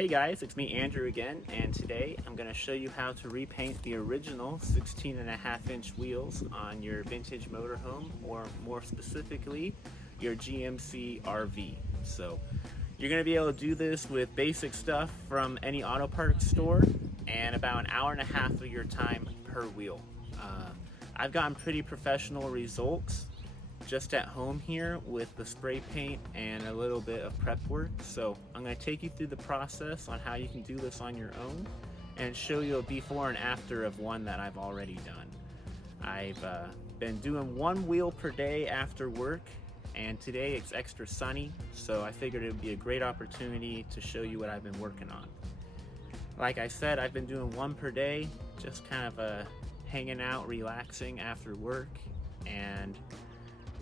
Hey guys, it's me Andrew again, and today I'm going to show you how to repaint the original 16.5-inch wheels on your vintage motorhome, or more specifically, your GMC RV. So you're going to be able to do this with basic stuff from any auto parts store and about an hour and a half of your time per wheel. I've gotten pretty professional results just at home here with the spray paint and a little bit of prep work. So I'm going to take you through the process on how you can do this on your own and show you a before and after of one that I've already done. I've been doing one wheel per day after work, and today it's extra sunny, so I figured it would be a great opportunity to show you what I've been working on. Like I said, I've been doing one per day, just kind of hanging out, relaxing after work, and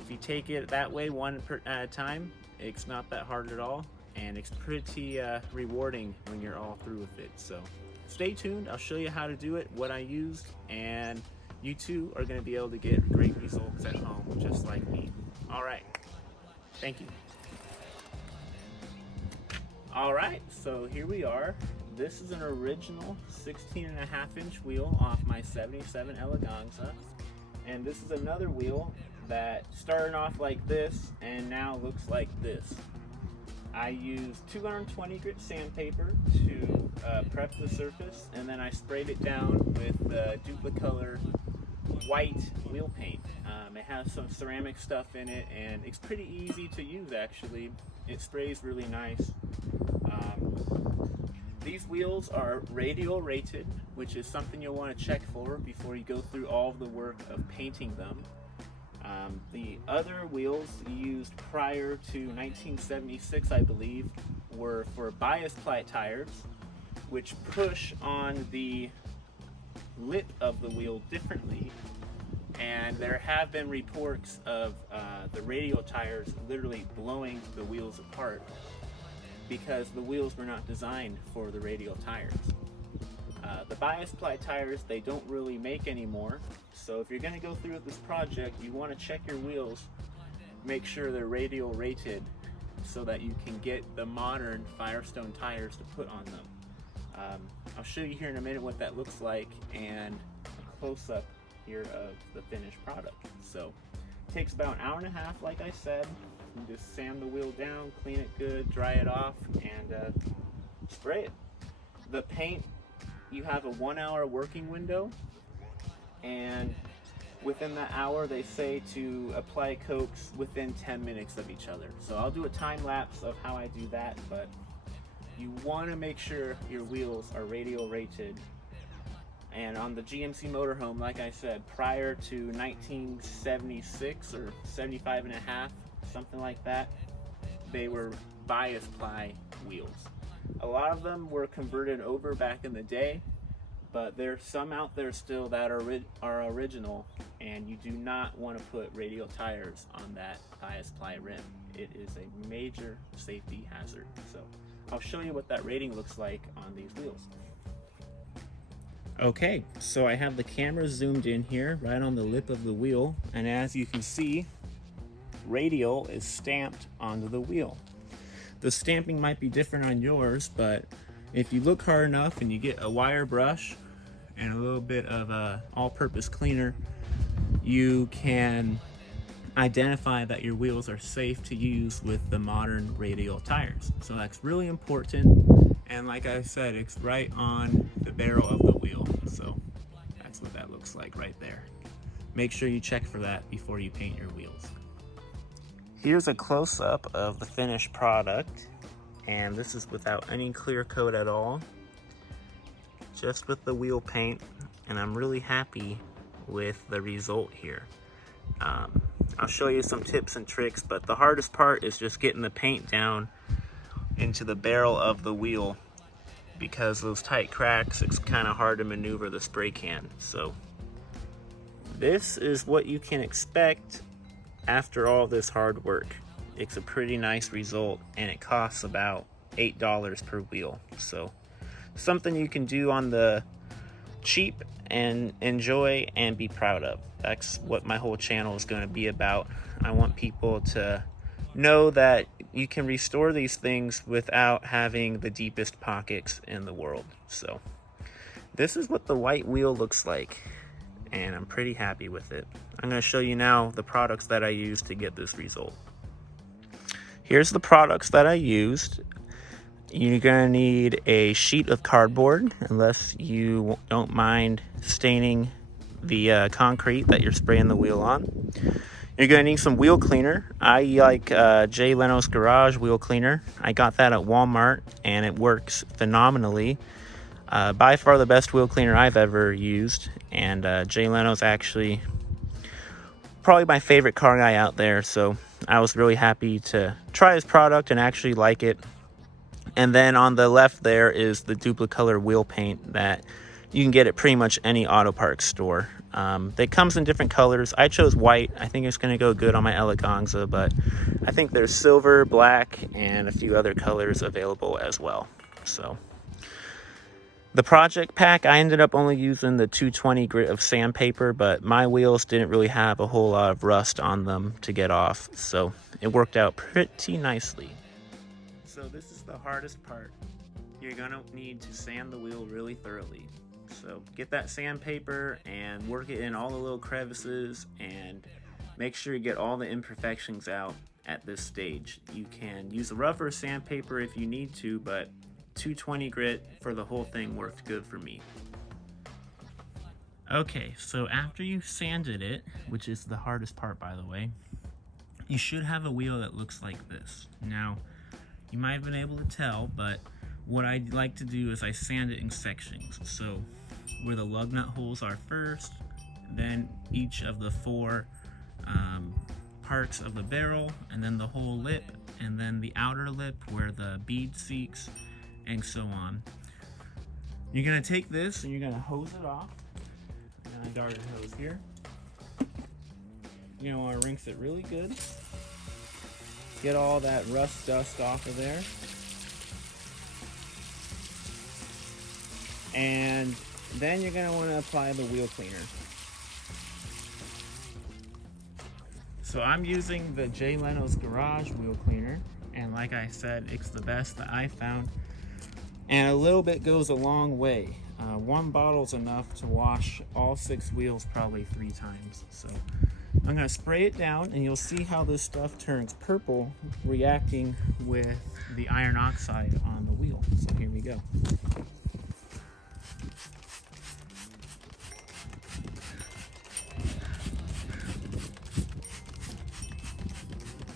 if you take it that way, one at a time, it's not that hard at all, and it's pretty rewarding when you're all through with it. So stay tuned, I'll show you how to do it, what I used, and you too are going to be able to get great results at home, just like me. All right, thank you. All right, so here we are. This is an original 16.5-inch wheel off my 77 Eleganza, and this is another wheel that started off like this and now looks like this. I used 220 grit sandpaper to prep the surface, and then I sprayed it down with Duplicolor white wheel paint. It has some ceramic stuff in it, and it's pretty easy to use actually. It sprays really nice. These wheels are radial rated, which is something you'll want to check for before you go through all of the work of painting them. The other wheels used prior to 1976, I believe, were for bias-ply tires, which push on the lip of the wheel differently, and there have been reports of the radial tires literally blowing the wheels apart because the wheels were not designed for the radial tires. The bias-ply tires, they don't really make anymore, so if you're going to go through with this project, you want to check your wheels, make sure they're radial rated so that you can get the modern Firestone tires to put on them. I'll show you here in a minute what that looks like and a close-up here of the finished product. So it takes about an hour and a half, like I said. You just sand the wheel down, clean it good, dry it off, and spray it. The paint, you have a 1 hour working window, and within that hour they say to apply coats within 10 minutes of each other. So I'll do a time lapse of how I do that, but you want to make sure your wheels are radial rated. And on the GMC Motorhome, like I said, prior to 1976 or 75 and a half, something like that, they were bias-ply wheels. A lot of them were converted over back in the day, but there's some out there still that are original, and you do not want to put radial tires on that bias-ply rim. It is a major safety hazard. So I'll show you what that rating looks like on these wheels. Okay, so I have the camera zoomed in here right on the lip of the wheel, and as you can see, radial is stamped onto the wheel. The stamping might be different on yours, but if you look hard enough and you get a wire brush and a little bit of all-purpose cleaner, you can identify that your wheels are safe to use with the modern radial tires. So that's really important, and like I said, it's right on the barrel of the wheel. So that's what that looks like right there. Make sure you check for that before you paint your wheels. Here's a close-up of the finished product, and this is without any clear coat at all, just with the wheel paint, and I'm really happy with the result here. I'll show you some tips and tricks, but the hardest part is just getting the paint down into the barrel of the wheel, because those tight cracks, it's kind of hard to maneuver the spray can. So this is what you can expect after all this hard work. It's a pretty nice result, and it costs about $8 per wheel. So something you can do on the cheap and enjoy and be proud of. That's what my whole channel is going to be about. I want people to know that you can restore these things without having the deepest pockets in the world. So this is what the white wheel looks like, and I'm pretty happy with it. I'm going to show you now the products that I used to get this result. Here's the products that I used. You're going to need a sheet of cardboard, unless you don't mind staining the concrete that you're spraying the wheel on. You're going to need some wheel cleaner. I like Jay Leno's Garage wheel cleaner. I got that at Walmart, and it works phenomenally. By far the best wheel cleaner I've ever used, and Jay Leno's actually probably my favorite car guy out there, so I was really happy to try his product and actually like it. And then on the left there is the Duplicolor wheel paint that you can get at pretty much any auto parts store. It comes in different colors. I chose white. I think it's going to go good on my Eleganza, but I think there's silver, black, and a few other colors available as well. So the project pack, I ended up only using the 220 grit of sandpaper, but my wheels didn't really have a whole lot of rust on them to get off, so it worked out pretty nicely. So this is the hardest part. You're gonna need to sand the wheel really thoroughly. So get that sandpaper and work it in all the little crevices, and make sure you get all the imperfections out at this stage. You can use a rougher sandpaper if you need to, but 220 grit for the whole thing worked good for me. Okay, so after you've sanded it, which is the hardest part by the way, you should have a wheel that looks like this. Now, you might have been able to tell, but what I like to do is I sand it in sections. So where the lug nut holes are first, then each of the four parts of the barrel, and then the whole lip, and then the outer lip where the bead seeks, and so on. You're gonna take this and you're gonna hose it off. And I garden hose here. You're gonna wanna rinse it really good. Get all that rust dust off of there. And then you're gonna wanna apply the wheel cleaner. So I'm using the Jay Leno's Garage wheel cleaner, and like I said, it's the best that I found. And a little bit goes a long way. One bottle's enough to wash all 6 wheels probably 3 times. So I'm gonna spray it down, and you'll see how this stuff turns purple reacting with the iron oxide on the wheel. So here we go.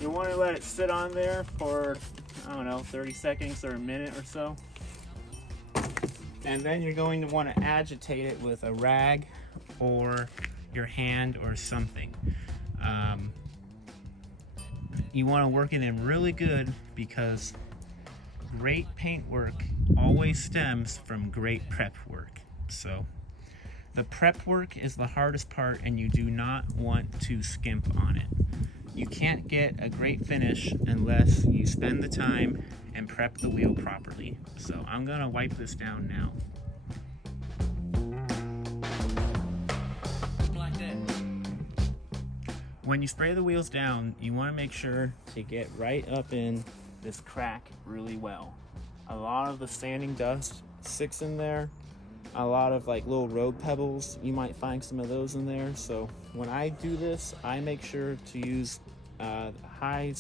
You want to let it sit on there for, I don't know, 30 seconds or a minute or so. And then you're going to want to agitate it with a rag or your hand or something. You want to work it in really good, because great paint work always stems from great prep work. So the prep work is the hardest part, and you do not want to skimp on it. You can't get a great finish unless you spend the time and prep the wheel properly. So I'm gonna wipe this down now. Like that. When you spray the wheels down, you want to make sure to get right up in this crack really well. A lot of the sanding dust sticks in there. A lot of like little road pebbles, you might find some of those in there. So when I do this, I make sure to use high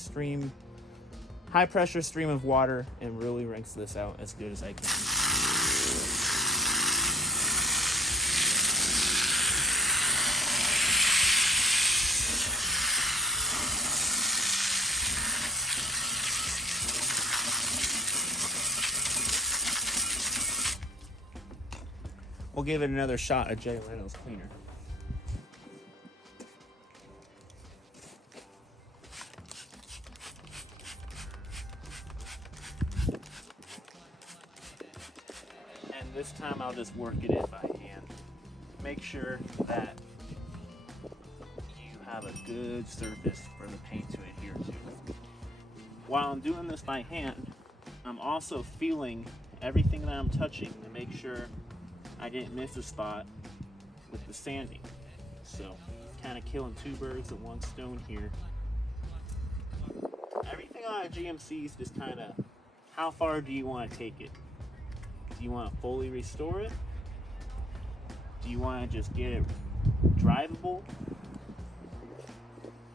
pressure stream of water and really rinse this out as good as I can. We'll give it another shot of Jay Leno's cleaner. And this time I'll just work it in by hand. Make sure that you have a good surface for the paint to adhere to. While I'm doing this by hand, I'm also feeling everything that I'm touching to make sure I didn't miss a spot with the sanding. So kind of killing 2 birds with 1 stone here. working on a GMC is just kind of how far do you want to take it? Do you want to fully restore it? Do you want to just get it drivable?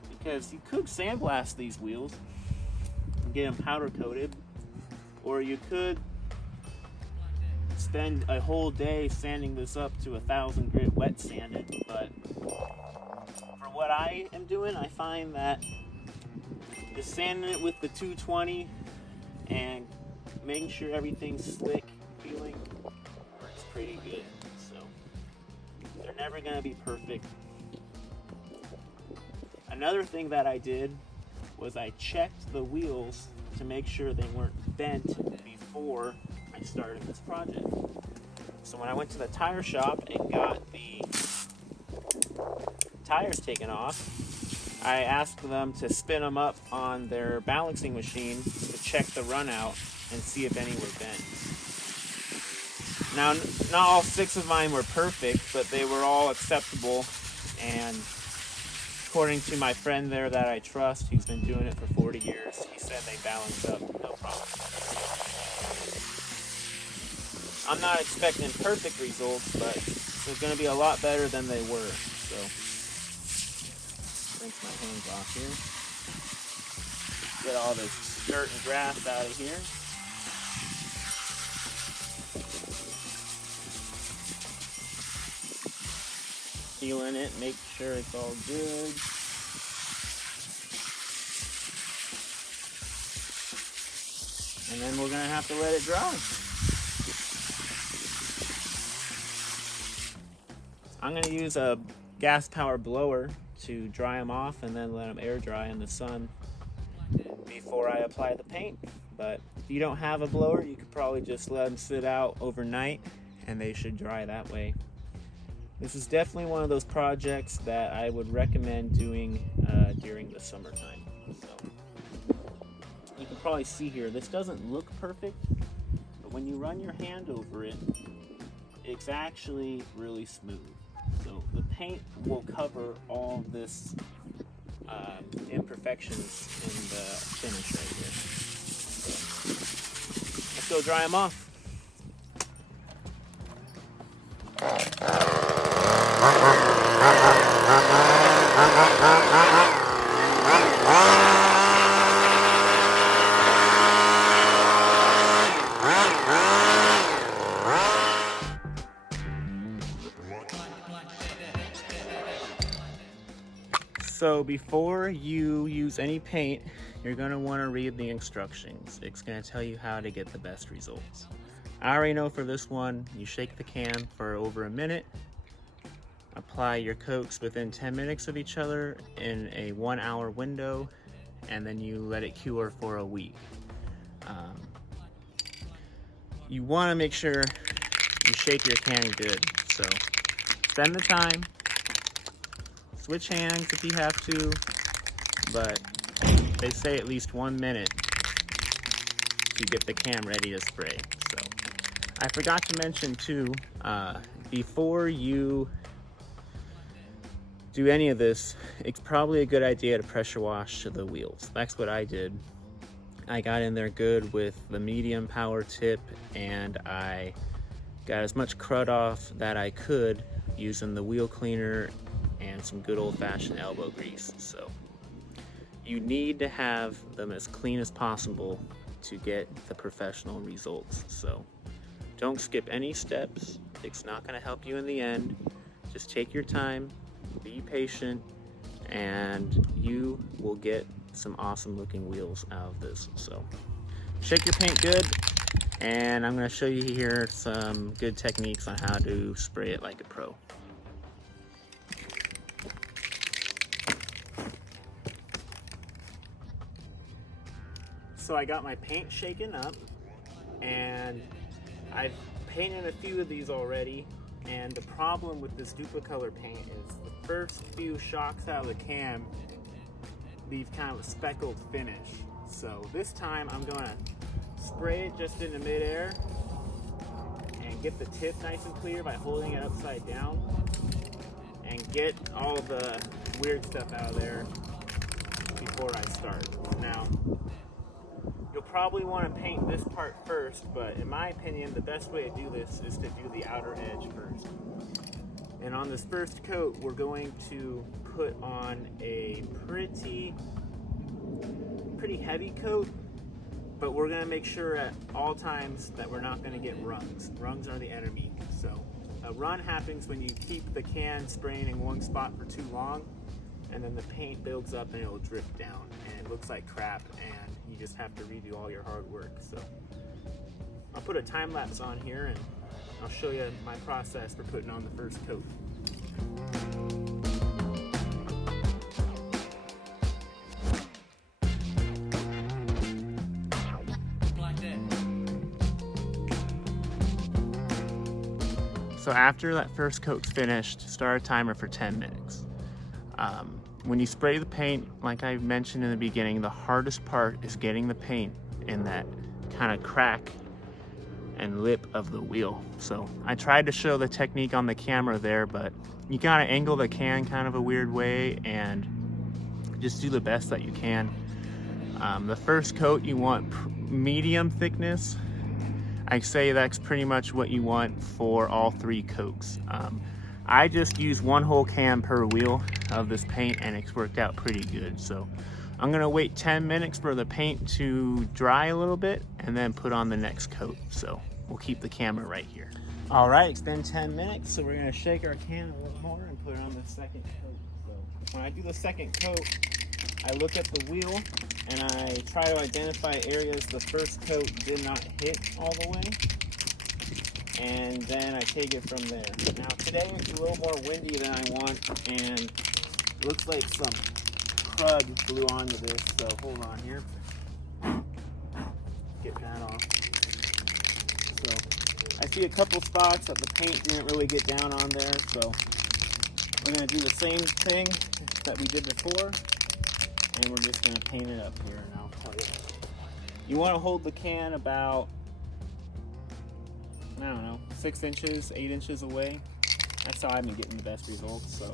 Because you could sandblast these wheels and get them powder coated, or you could spend a whole day sanding this up to 1,000 grit wet sanded. But for what I am doing, I find that just sanding it with the 220 and making sure everything's slick feeling works pretty good. So they're never going to be perfect. Another thing that I did was I checked the wheels to make sure they weren't bent before I started this project. So when I went to the tire shop and got the tires taken off, I asked them to spin them up on their balancing machine to check the run out and see if any were bent. Now, not all 6 of mine were perfect, but they were all acceptable, and according to my friend there that I trust, who's been doing it for 40 years, he said they balance up no problem. I'm not expecting perfect results, but they're going to be a lot better than they were. So, rinse my hands off here. Get all this dirt and grass out of here. Feeling it, make sure it's all good. And then we're gonna have to let it dry. I'm gonna use a gas powered blower to dry them off and then let them air dry in the sun before I apply the paint. But if you don't have a blower, you could probably just let them sit out overnight and they should dry that way. This is definitely one of those projects that I would recommend doing during the summertime. So you can probably see here, this doesn't look perfect, but when you run your hand over it, it's actually really smooth. So the paint will cover all this imperfections in the finish right here. So let's go dry them off. So before you use any paint, you're going to want to read the instructions. It's going to tell you how to get the best results. I already know for this one, you shake the can for over a minute, apply your coats within 10 minutes of each other in a 1 hour window, and then you let it cure for a week. You want to make sure you shake your can good, so spend the time, switch hands if you have to, but they say at least 1 minute to get the can ready to spray. So I forgot to mention too, before you do any of this, it's probably a good idea to pressure wash the wheels. That's what I did. I got in there good with the medium power tip, and I got as much crud off that I could using the wheel cleaner and some good old-fashioned elbow grease. So you need to have them as clean as possible to get the professional results. So don't skip any steps. It's not going to help you in the end. Just take your time, be patient, and you will get some awesome looking wheels out of this. So shake your paint good, and I'm going to show you here some good techniques on how to spray it like a pro. So I got my paint shaken up, and I've painted a few of these already, and the problem with this Duplicolor paint is the first few shocks out of the can leave kind of a speckled finish. So this time I'm gonna spray it just into midair and get the tip nice and clear by holding it upside down and get all the weird stuff out of there before I start. Now, You'll probably want to paint this part first, but in my opinion, the best way to do this is to do the outer edge first. And on this first coat, we're going to put on a pretty heavy coat, but we're going to make sure at all times that we're not going to get rungs. Rungs are the enemy. So a run happens when you keep the can spraying in one spot for too long, and then the paint builds up and it'll drip down, and it looks like crap, and you just have to redo all your hard work. So I'll put a time lapse on here and I'll show you my process for putting on the first coat. So after that first coat's finished, start a timer for 10 minutes. When you spray the paint, like I mentioned in the beginning, the hardest part is getting the paint in that kind of crack and lip of the wheel. So I tried to show the technique on the camera there, but you gotta angle the can kind of a weird way and just do the best that you can. The first coat you want medium thickness. I say that's pretty much what you want for all 3 coats. I just use 1 whole can per wheel of this paint and it's worked out pretty good. So I'm gonna wait 10 minutes for the paint to dry a little bit and then put on the next coat. So we'll keep the camera right here. All right, it's been 10 minutes, so we're gonna shake our can a little more and put it on the second coat. So when I do the second coat, I look at the wheel and I try to identify areas the first coat did not hit all the way, and then I take it from there. Now today it's a little more windy than I want, and it looks like some crud blew onto this, so hold on here. Get that off. So I see a couple spots that the paint didn't really get down on there, so we're gonna do the same thing that we did before, and we're just gonna paint it up here, and I'll tell you. You wanna hold the can about, I don't know, 6 inches, 8 inches away. That's how I've been getting the best results. So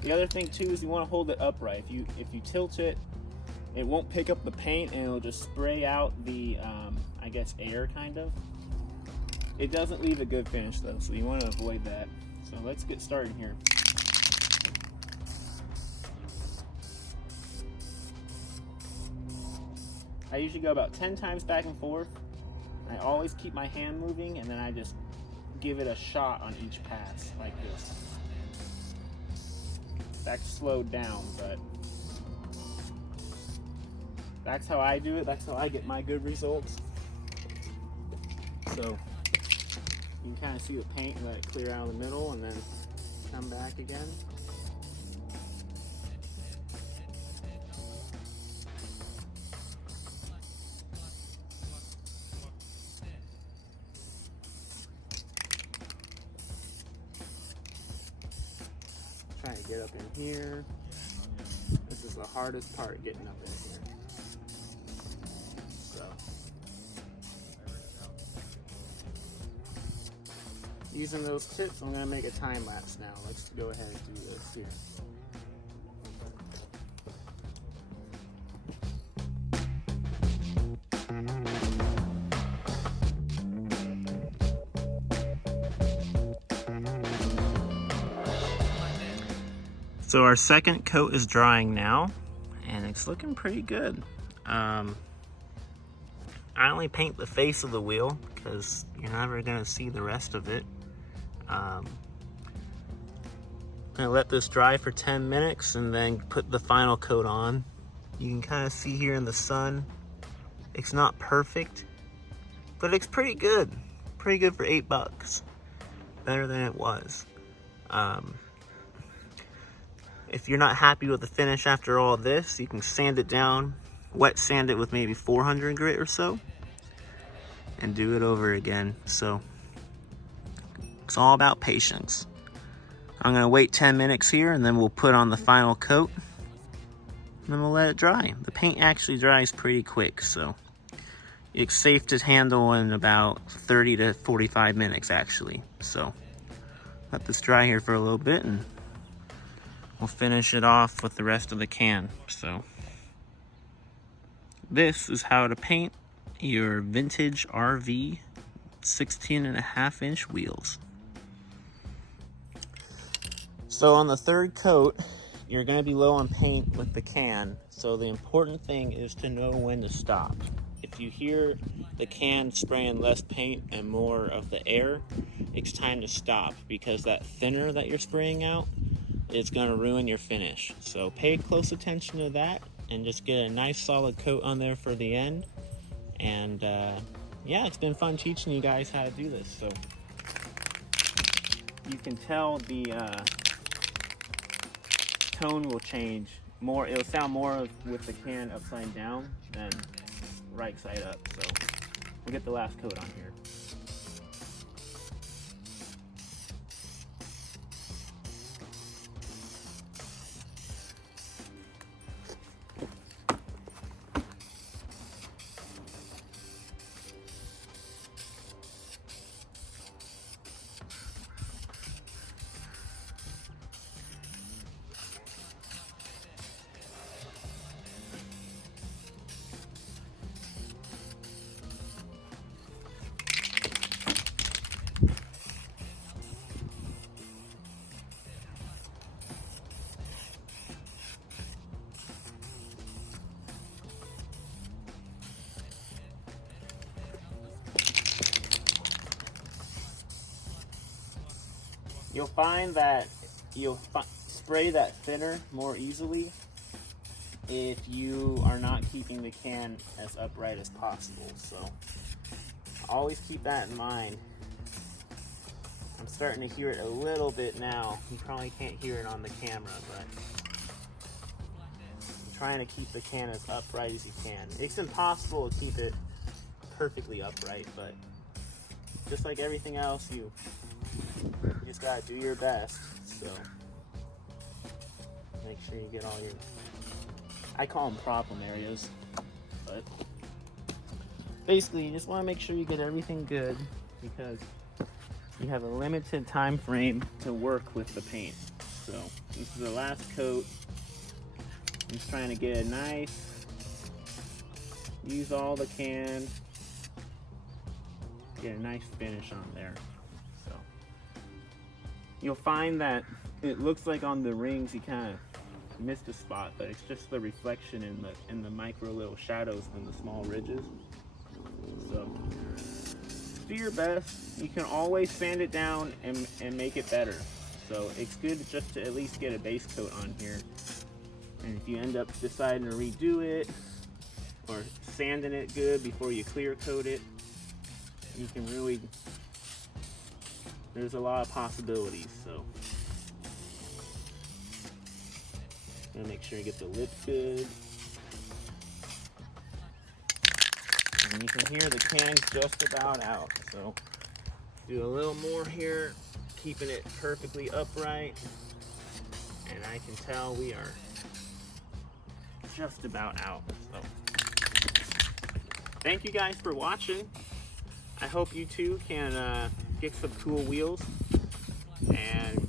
the other thing too is you want to hold it upright. If you tilt it, it won't pick up the paint and it'll just spray out the I guess air kind of. It doesn't leave a good finish though, so you want to avoid that. So let's get started here. I usually go about 10 times back and forth. I always keep my hand moving, and then I just give it a shot on each pass, like this. That's slowed down, but that's how I do it. That's how I get my good results. So you can kind of see the paint and let it clear out in the middle, and then come back again. Trying to get up in here. This is the hardest part, getting up in here. So using those tips, I'm going to make a time lapse now. Let's go ahead and do this here. So our second coat is drying now, and it's looking pretty good. I only paint the face of the wheel because you're never gonna see the rest of it. I'm gonna let this dry for 10 minutes and then put the final coat on. You can kind of see here in the sun, it's not perfect, but it's pretty good. Pretty good for $8. Better than it was. If you're not happy with the finish after all this, you can sand it down, wet sand it with maybe 400 grit or so, and do it over again. So it's all about patience. I'm gonna wait 10 minutes here, and then we'll put on the final coat, and then we'll let it dry. The paint actually dries pretty quick, so it's safe to handle in about 30 to 45 minutes actually. So let this dry here for a little bit, and we'll finish it off with the rest of the can. So this is how to paint your vintage RV 16.5-inch wheels. So on the third coat, you're going to be low on paint with the can, so the important thing is to know when to stop. If you hear the can spraying less paint and more of the air, it's time to stop, because that thinner that you're spraying out is going to ruin your finish. So pay close attention to that and just get a nice solid coat on there for the end. And yeah, it's been fun teaching you guys how to do this. So you can tell the tone will change more. It'll sound more with the can upside down than right side up. So we'll get the last coat on here. You'll find that you'll spray that thinner more easily if you are not keeping the can as upright as possible. So always keep that in mind. I'm starting to hear it a little bit now. You probably can't hear it on the camera, but I'm trying to keep the can as upright as you can. It's impossible to keep it perfectly upright, but just like everything else, you just gotta do your best. So make sure you get all your, I call them problem areas, but basically you just want to make sure you get everything good, because you have a limited time frame to work with the paint. So this is the last coat. I'm just trying to get a nice, use all the can, get a nice finish on there. You'll find that it looks like on the rings you kind of missed a spot, but it's just the reflection in the micro little shadows and the small ridges. So do your best. You can always sand it down and make it better. So it's good just to at least get a base coat on here. And if you end up deciding to redo it or sanding it good before you clear coat it, you can really, there's a lot of possibilities. So gonna make sure you get the lip good. And you can hear the can's just about out. So do a little more here, keeping it perfectly upright. And I can tell we are just about out. So thank you guys for watching. I hope you too can get some cool wheels and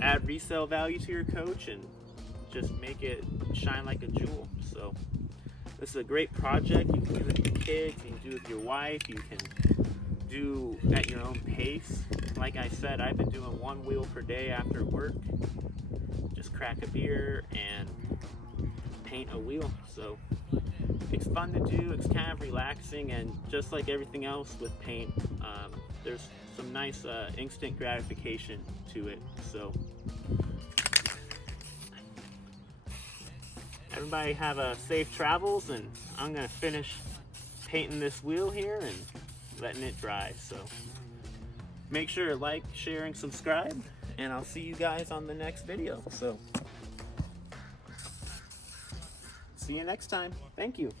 add resale value to your coach and just make it shine like a jewel. So this is a great project. You can do with your kids, you can do with your wife, you can do at your own pace. Like I said, I've been doing one wheel per day after work. Just crack a beer and paint a wheel. So it's fun to do, it's kind of relaxing, and just like everything else with paint, there's some nice instant gratification to it. So everybody have a safe travels, and I'm gonna finish painting this wheel here and letting it dry. So make sure to like, share, and subscribe, and I'll see you guys on the next video. So see you next time. Thank you.